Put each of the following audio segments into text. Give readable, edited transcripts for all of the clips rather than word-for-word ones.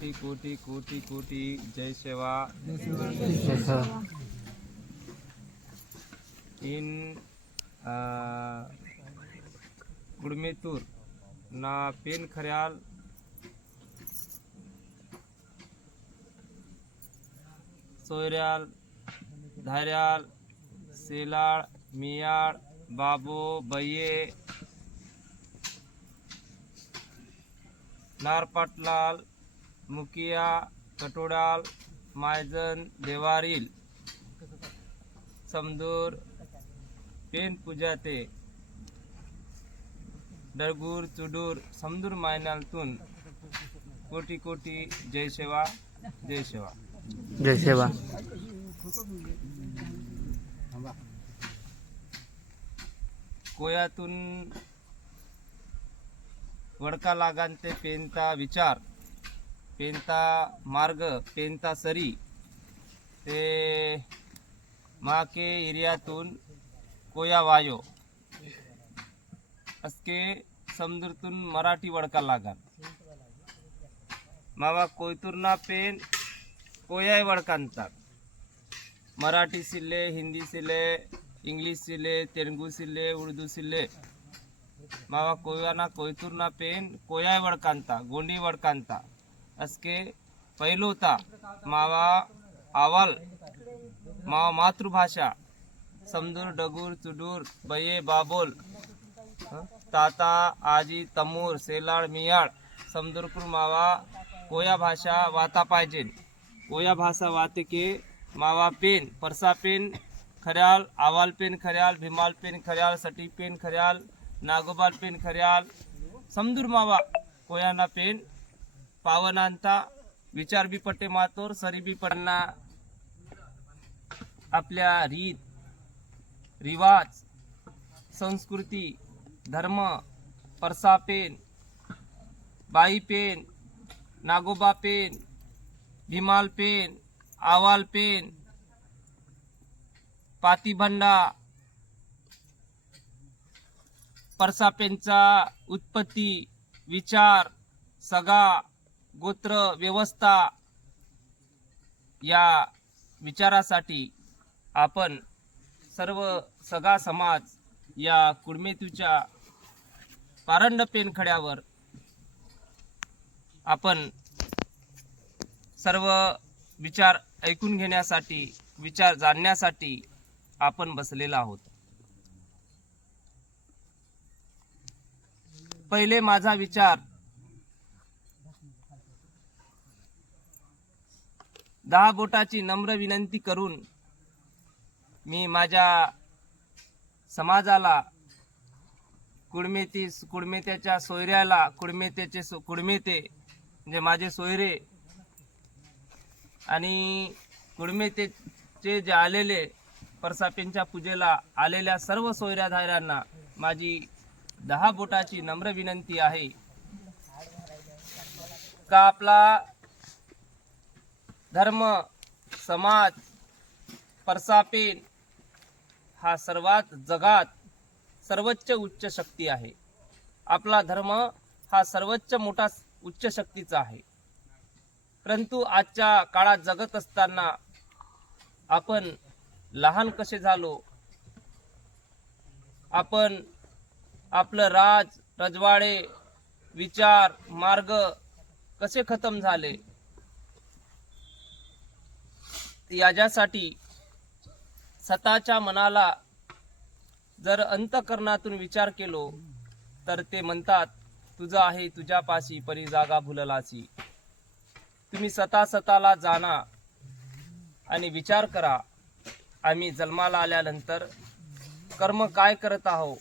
कोटी कोटी कोटी कोटी जय सेवा इन कुडमेतूर ना पेन खऱ्याल सोयऱ्याल धार्याल सेलाळ मियाळ बाबो बये नारपाटलाल मुकिया कटोडाल मायजन देवारील समदूर पेन पूजाते डरगूर चुडूर समदूर मायनालतून कोटी कोटी जय सेवा जय सेवा जय सेवा. कोयातून वडका लागान ते पेनता विचार पेनता मार्ग पेनता सरी ते माके एरियातून कोया वायो असके समदूरतून मराठी वडका लागान मावा कोयतूरना पेन कोयाय वडकांता मराठी सिले हिंदी सिले इंग्लिश सिले तेलुगु सिले उर्दू सिले मावा कोयाना कोयतूरना पेन कोयाय वडकांता गोंडी वडकांता असके पहिलोता मावा आवल मावा मातृभाषा समदूर डगूर चुडूर बये बाबोल ताता आजी तमूर सेलाळ मियाळ समदूरपूर मावा कोया भाषा वाता पाहिजे कोया भाषा वाते के मावा पेन परसा पेन खऱ्याल आवाल पेन खऱ्याल भीमाल पेन खऱ्याल सटी पेन खऱ्याल नागोबाल पेन खऱ्याल समदूर मावा कोयाना पेन पावनांता विचार बी पट्टे मातोर सरी बी पडना आपल्या रीत रिवाज संस्कृती धर्म परसा पेन बाई पेन नागोबा पेन भीमाल पेन आवाल पेन पातीभंडा परसा पेनचा उत्पत्ती विचार सगा गोत्र व्यवस्था या विचारासाठी आपण सर्व सगा समाज या कुडमेतूच्या पारंड पेनखड्यावर आपण सर्व विचार ऐकून घेण्यासाठी विचार जाणण्यासाठी आपण बसलेला आहोत. पहिले माझा विचार 10 बोटाची नम्र विनंती करून मी माझ्या समाजाला कुडमेत्याच्या सोयऱ्याला कुडमेते म्हणजे माझे सोयरे आणि कुडमेतेचे जे आलेले परसापेनच्या पूजेला आलेल्या सर्व सोयऱ्याधाऱ्यांना माझी 10 बोटाची नम्र विनंती आहे का आपला धर्म समाज परसापेन हा सर्वात जगात सर्वोच्च उच्च शक्ती आहे. आपला धर्म हा सर्वोच्च मोठा उच्च शक्तीचा आहे. परंतु आजच्या काळात जगत असताना आपण लहान कसे झालो, आपण आपलं रजवाडे विचार मार्ग कसे खतम झाले याच्यासाठी स्वतःच्या मनाला जर अंतःकरणातून विचार केलो तर ते म्हणतात तुझं आहे तुझ्यापाशी परी जागा भुललासी. तुम्ही स्वतःला जाणा आणि विचार करा, आम्ही जन्माला आल्यानंतर कर्म काय करत आहोत,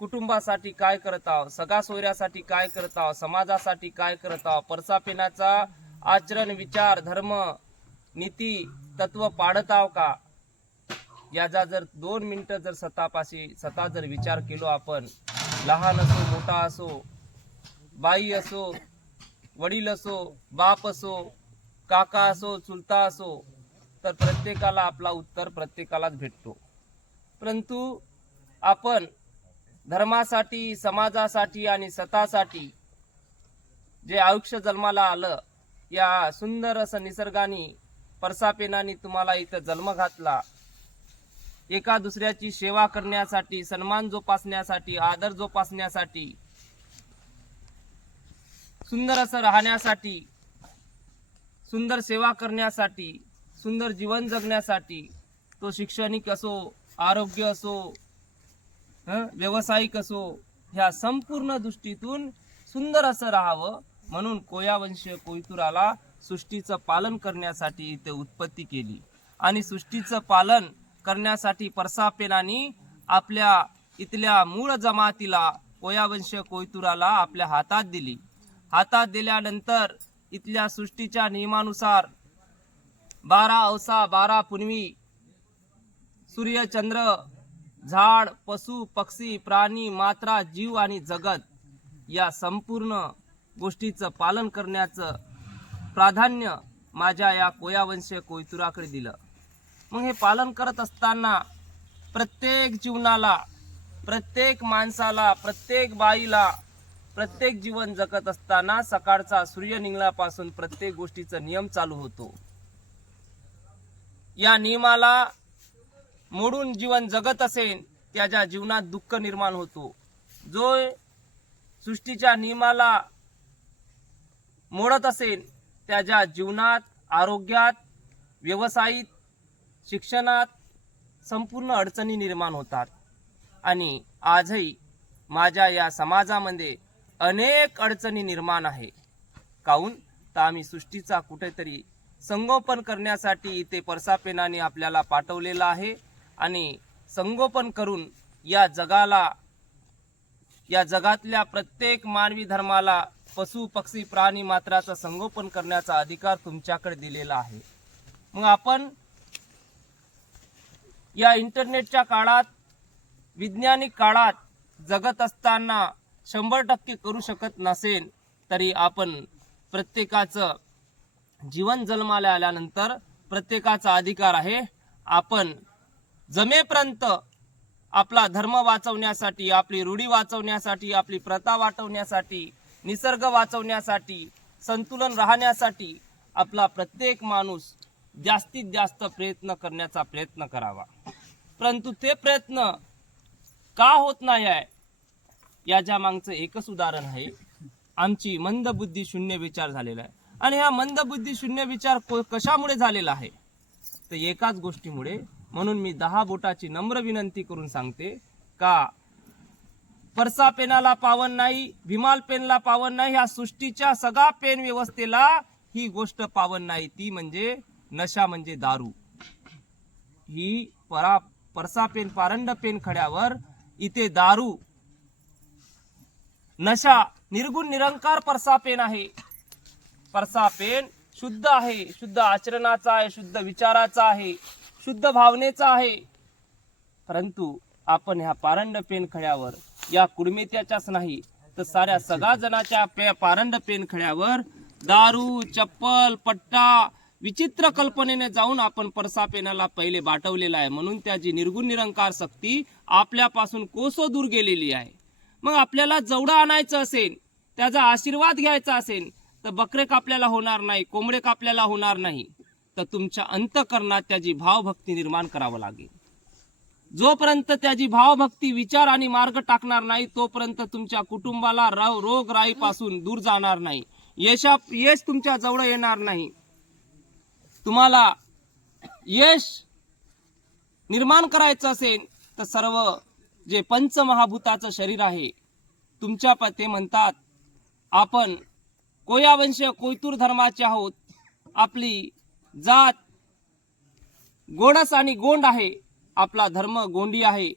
कुटुंबासाठी काय करत आहोत, सगा सोयऱ्यासाठी काय करत आहोत, समाजासाठी काय करत आहोत, परसापेनाचा आचरण विचार धर्म नीती तत्व पाळत आहो का, याचा जर 2 मिनिटं जर स्वतः जर विचार केलो आपण, लहान असो मोठा असो, बाई असो वडील असो बाप असो काका असो चुलता असो, तर प्रत्येकाला आपला उत्तर प्रत्येकालाच भेटतो. परंतु आपण धर्मासाठी समाजासाठी आणि स्वतःसाठी जे आयुष्य जन्माला आलं या सुंदर असं निसर्गाने परसापेनाने तुम्हाला इथं जन्म घातला, एका दुसऱ्याची सेवा करण्यासाठी, सन्मान जोपासण्यासाठी, आदर जोपासण्यासाठी, सुंदर असं राहण्यासाठी, सुंदर सेवा करण्यासाठी, सुंदर जीवन जगण्यासाठी, तो शैक्षणिक असो, आरोग्य असो, व्यावसायिक असो, ह्या संपूर्ण दृष्टीतून सुंदर असं राहावं म्हणून कोयावंशीय कोयतुराला सृष्टीचं पालन करण्यासाठी इथे उत्पत्ती केली. आणि सृष्टीचं पालन करण्यासाठी परसापेनाने आपल्या इथल्या मूळ जमातीला कोयावंशीय कोयतुराला आपल्या हातात दिली. हातात दिल्यानंतर इथल्या सृष्टीच्या नियमानुसार 12 अवसा, 12 पुनवी, सूर्य, चंद्र, झाड, पशु, पक्षी, प्राणी, मात्रा, जीव आणि जगत या संपूर्ण गोष्टीचं पालन करण्याचं प्राधान्य माझ्या या कोयावंशीय कोयतुराकडे दिलं. मग हे पालन करत असताना प्रत्येक जीवनाला, प्रत्येक माणसाला, प्रत्येक बाईला, प्रत्येक जीवन जगत असताना सकाळचा सूर्य निघण्यापासून प्रत्येक गोष्टीचा नियम चालू होतो. या नियमाला मोडून जीवन जगत असेल त्याच्या जीवनात दुःख निर्माण होतो. जो सृष्टीच्या नियमाला मोडत असेल त्याच्या जीवनात, आरोग्यात, व्यवसायात, शिक्षणात संपूर्ण अडचणी निर्माण होतात. आणि आजही माझ्या या समाजामध्ये अनेक अडचणी निर्माण आहे. काहून तर आम्ही सृष्टीचा कुठेतरी संगोपन करण्यासाठी इथे परसापेनाने आपल्याला पाठवलेलं आहे. आणि संगोपन करून या जगाला, या जगातल्या प्रत्येक मानवी धर्माला, पशु, पक्षी, प्राणी मात्राचं संगोपन करण्याचा अधिकार तुमच्याकडे दिलेला आहे. मग आपण या इंटरनेटच्या काळात, वैज्ञानिक काळात जगत असताना 100% करू शकत नसेल तरी आपण प्रत्येकाचं जीवन जन्माला आल्यानंतर प्रत्येकाचा अधिकार आहे. आपण जमेपर्यंत आपला धर्म वाचवण्यासाठी, आपली रूढी वाचवण्यासाठी, आपली प्रथा वाचवण्यासाठी, निसर्ग वाचवण्यासाठी, संतुलन राहण्यासाठी आपला प्रत्येक माणूस जास्तीत जास्त प्रयत्न करण्याचा प्रयत्न करावा. परंतु ते प्रयत्न का होत नाही आहे याच्या मागचं एकच उदाहरण आहे, आमची मंदबुद्धी शून्य विचार झालेला आहे. आणि हा मंदबुद्धी शून्य विचार कशामुळे झालेला आहे तर एकाच गोष्टीमुळे. म्हणून मी 10 बोटाची नम्र विनंती करून सांगते का परसापेनाला पावन नाही, भीमाल पेनला पावन नाही, ह्या सृष्टीच्या सगळ्या पेन व्यवस्थेला ही गोष्ट पावन नाही. ती म्हणजे नशा, म्हणजे दारू. ही परसापेन, पारंड पेन खड्यावर इथे दारू, नशा, निर्गुण निरंकार परसापेन आहे. परसापेन शुद्ध आहे, शुद्ध आचरणाचा आहे, शुद्ध विचाराचा आहे, शुद्ध भावनेचा आहे. परंतु आपण ह्या पारंड पेन खड्यावर, या कुडमेत्याच्याच नाही तर साऱ्या सगळ्या जणाच्या पारंड पेन खड्यावर दारू, चप्पल, पट्टा, विचित्र कल्पनेने जाऊन आपण परसापेनाला पहिले बाटवलेला आहे. म्हणून त्याची निर्गुण निरंकार शक्ती आपल्यापासून कोसो दूर गेलेली आहे. मग आपल्याला जेवढं आणायचं असेल, त्याचा आशीर्वाद घ्यायचा असेल तर बकरे कापल्याला होणार नाही, कोंबडे कापल्याला होणार नाही, तर तुमच्या अंतःकरणात त्याची भावभक्ती निर्माण करावं लागेल. जोपर्यंत त्याची भावभक्ती, विचार आणि मार्ग टाकणार नाही तोपर्यंत तुमच्या कुटुंबाला रोगराईपासून दूर जाणार नाही, यश तुमच्या जवळ येणार नाही. तुम्हाला यश निर्माण करायचं असेल तर सर्व जे पंचमहाभूताचं शरीर आहे तुमच्या, ते म्हणतात आपण कोयावंशीय कोयतूर धर्माचे आहोत, आपली जात गोंडस आणि गोंड आहे, आपला धर्म गोंडी आहे.